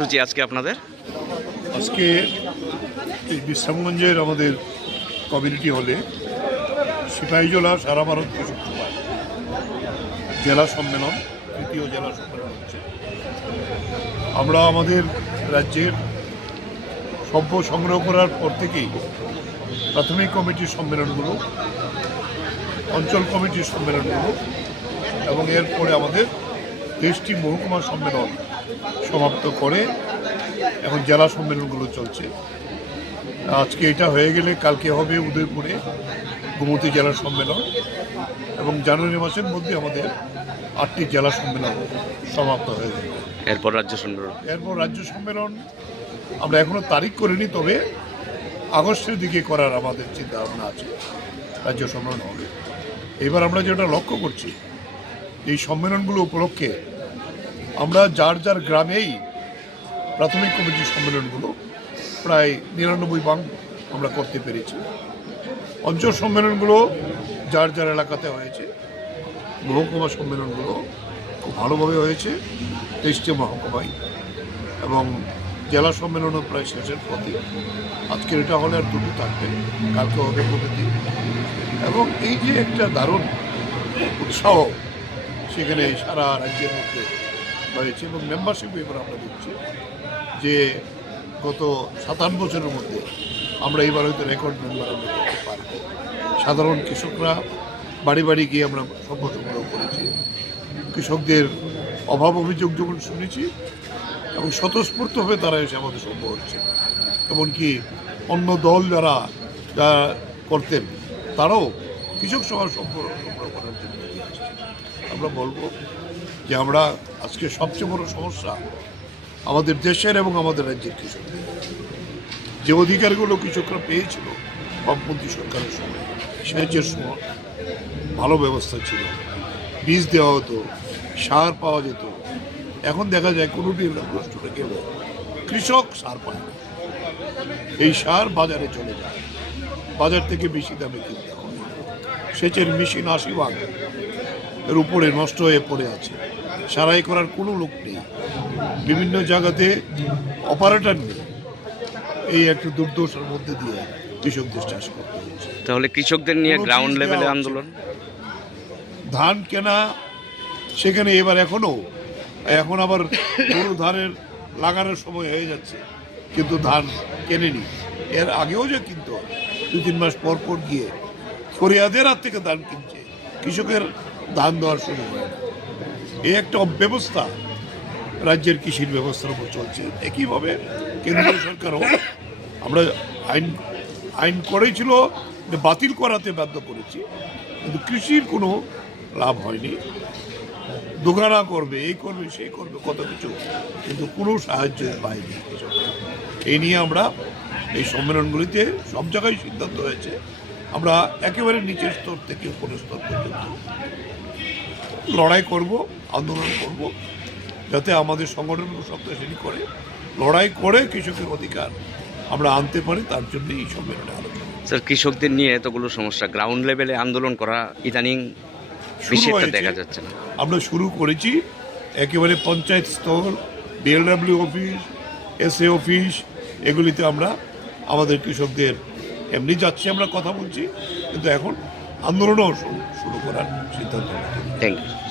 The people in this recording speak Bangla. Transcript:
রুচি আজকে আপনাদের? আজকে এই বিশ্রামগঞ্জের আমাদের কমিউনিটি হলে সিপাহীজলা সারা ভারত সভা জেলা সম্মেলন, তৃতীয় জেলা সম্মেলন হচ্ছে। আমরা আমাদের রাজ্যের সভ্য সংগ্রহ করার পর থেকেই প্রাথমিক কমিটির সম্মেলনগুলো, অঞ্চল কমিটির সম্মেলনগুলো এবং এরপরে আমাদের দেশটি মহকুমা সম্মেলন সমাপ্ত করে এখন জেলা সম্মেলনগুলো চলছে। আজকে এটা হয়ে গেলে কালকে হবে উদয়পুরে গোমতী জেলা সম্মেলন এবং জানুয়ারি মাসের মধ্যে আমাদের আটটি জেলা সম্মেলন সমাপ্ত হয়ে যাবে। এরপর রাজ্য সম্মেলন। এরপর রাজ্য সম্মেলন আমরা এখনও তারিখ করিনি তবে আগস্টের দিকে করার আমাদের চিন্তা ভাবনা আছে। রাজ্য সম্মেলন হবে। এবার আমরা যেটা লক্ষ্য করছি এই সম্মেলনগুলো উপলক্ষে আমরা যার যার গ্রামেই প্রাথমিক কমিটির সম্মেলনগুলো প্রায় নিরানব্বই বাং আমরা করতে পেরেছি। অঞ্চল সম্মেলনগুলো যার যার এলাকাতে হয়েছে, মহকুমা সম্মেলনগুলো খুব ভালোভাবে হয়েছে, তেইশটি মহকুমায় এবং জেলা সম্মেলনও প্রায় শেষের পথে। আজকের এটা হলে আর দুটো থাকবে, কালকে হবে প্রকৃতি এবং এই যে একটা দারুণ উৎসাহ সেখানে সারা রাজ্যের মধ্যে হয়েছে এবং মেম্বারশিপ এবার আমরা দেখছি যে গত সাতান্ন বছরের মধ্যে আমরা এইবার হয়তো রেকর্ড মেম্বার আমরা করতে পারব সাধারণ কৃষকরা বাড়ি বাড়ি গিয়ে আমরা সংগ্রহ করেছি। কৃষকদের অভাব অভিযোগ যখন শুনেছি এবং স্বতঃস্ফূর্তভাবে তারা এসে আমাদের সভ্য হচ্ছে। এমনকি অন্য দল যারা, যা করতেন, তারাও কৃষক সভা সম্পর্ক করার জন্য আমরা বলব যে আমরা আজকে সবচেয়ে বড় সমস্যা আমাদের দেশের এবং আমাদের রাজ্যের কৃষকদের যে অধিকারগুলো কৃষকরা পেয়েছিল বামপন্থী সরকারের সময় সেচের সময় ভালো ব্যবস্থা ছিল, বীজ দেওয়া হতো, সার পাওয়া যেত, এখন দেখা যায় কোনো নির্ভরষ্টে গেলে কৃষক সার পায় এই সার বাজারে চলে যায়, বাজার থেকে বেশি দামে কিনতে হয়। সেচের মেশিন আশি ভাগ এর উপরে নষ্ট হয়ে পড়ে আছে। সারাই করার কোনো লোক নেই। বিভিন্ন জায়গাতে অপারেটর নেই। এই একটা দুর্দশার মধ্যে দিয়ে কৃষকদের চাষ করতে হচ্ছে। তাহলে কৃষকদের নিয়ে গ্রাউন্ড লেভেলে আন্দোলন? ধান কেনা সেখানে এবার এখনও এখন আবার গরু ধানের লাগানোর সময় হয়ে যাচ্ছে কিন্তু ধান কেনেনি। এর আগেও যে কিন্তু দু তিন মাস পর পর গিয়ে ফরিয়াদের হাত থেকে ধান কিনছে। কৃষকের ধান দেওয়ার শুরু হয় না। এই একটা অব্যবস্থা রাজ্যের কৃষির ব্যবস্থার উপর চলছে। একইভাবে কেন্দ্রীয় সরকারও আমরা আইন আইন করেছিল বাতিল করাতে বাধ্য করেছি, কিন্তু কৃষির কোনো লাভ হয়নি। দোকানা করবে, এই করবে, সেই করবে, কত কিছু, কিন্তু কোনো সাহায্য পায়নি। এই নিয়ে আমরা এই সম্মেলনগুলিতে সব জায়গায় সিদ্ধান্ত হয়েছে। আমরা একেবারে নিচের স্তর থেকে উপরের স্তর পর্যন্ত লড়াই করব আন্দোলন করব যাতে আমাদের সংগঠনগুলো শক্তিশালী করে। লড়াই করে কৃষকের অধিকার আমরা আনতে পারি তার জন্য এই সম্মেলনে আলোচনা স্যার কৃষকদের নিয়ে এতগুলো সমস্যা গ্রাউন্ড লেভেলে আন্দোলন করা ইদানিং। দেখা যাচ্ছে না। আমরা শুরু করেছি একেবারে পঞ্চায়েত স্তর বিএলডাব্লিউ অফিস এসএ অফিস এগুলিতে আমরা আমাদের কৃষকদের এমনি যাচ্ছি আমরা কথা বলছি কিন্তু এখন আন্দোলনও শুরু- করার সিদ্ধান্ত থ্যাংক ইউ